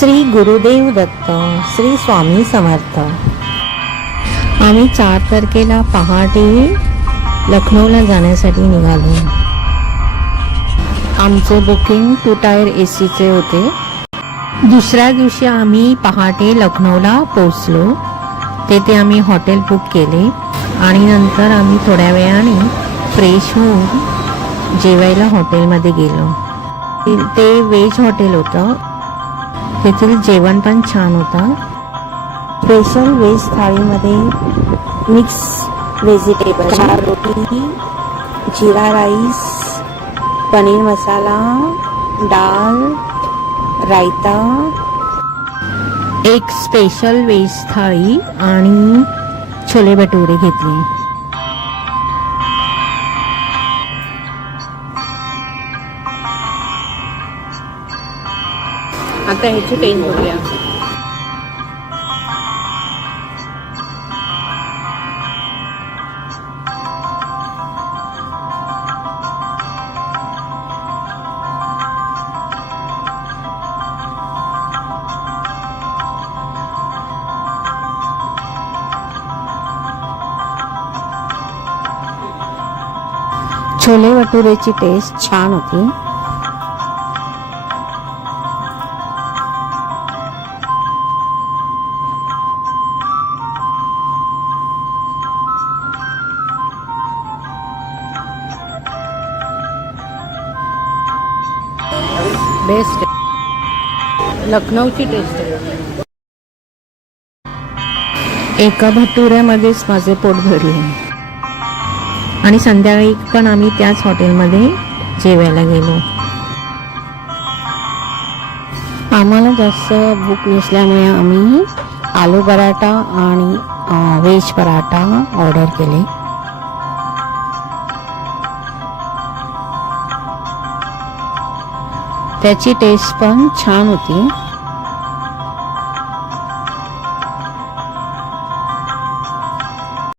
श्री गुरुदेव दत्त, श्री स्वामी समर्थ। आम्ही 4 तारखेला पहाटे लखनौला जाण्यासाठी निघालो। आमचे बुकिंग 2 टायर एसीचे होते। दुसऱ्या दिवशी आम्ही पहाटे लखनौला पोहोचलो। तेथे आम्ही हॉटेल बुक केले आणि नंतर आम्ही थोड्या वेळाने फ्रेश होऊन जेवायला हॉटेलमध्ये गेलो। ते व्हेज हॉटेल होतं। तेथील जेवण पण छान होतं। स्पेशल व्हेज थाळीमध्ये मिक्स व्हेजिटेबल, 4 रोटी, जीरा राईस, पनीर मसाला, डाळ, रायता, एक स्पेशल व्हेज थाळी आणि छोले भटुरे घेतले। आता ह्याची टेस्ट बघूया। छोले भटुरेची टेस्ट छान होती। बेस्ट लखनौची टेस्ट आहे। एका भटुऱ्यामध्येच माझे पोट भरले आणि संध्याकाळी पण आम्ही त्याच हॉटेलमध्ये जेवायला गेलो। आम्हाला जास्त भूक नसल्यामुळे आम्ही आलू पराठा आणि व्हेज पराठा ऑर्डर केले। त्याची टेस्ट पण छान होती।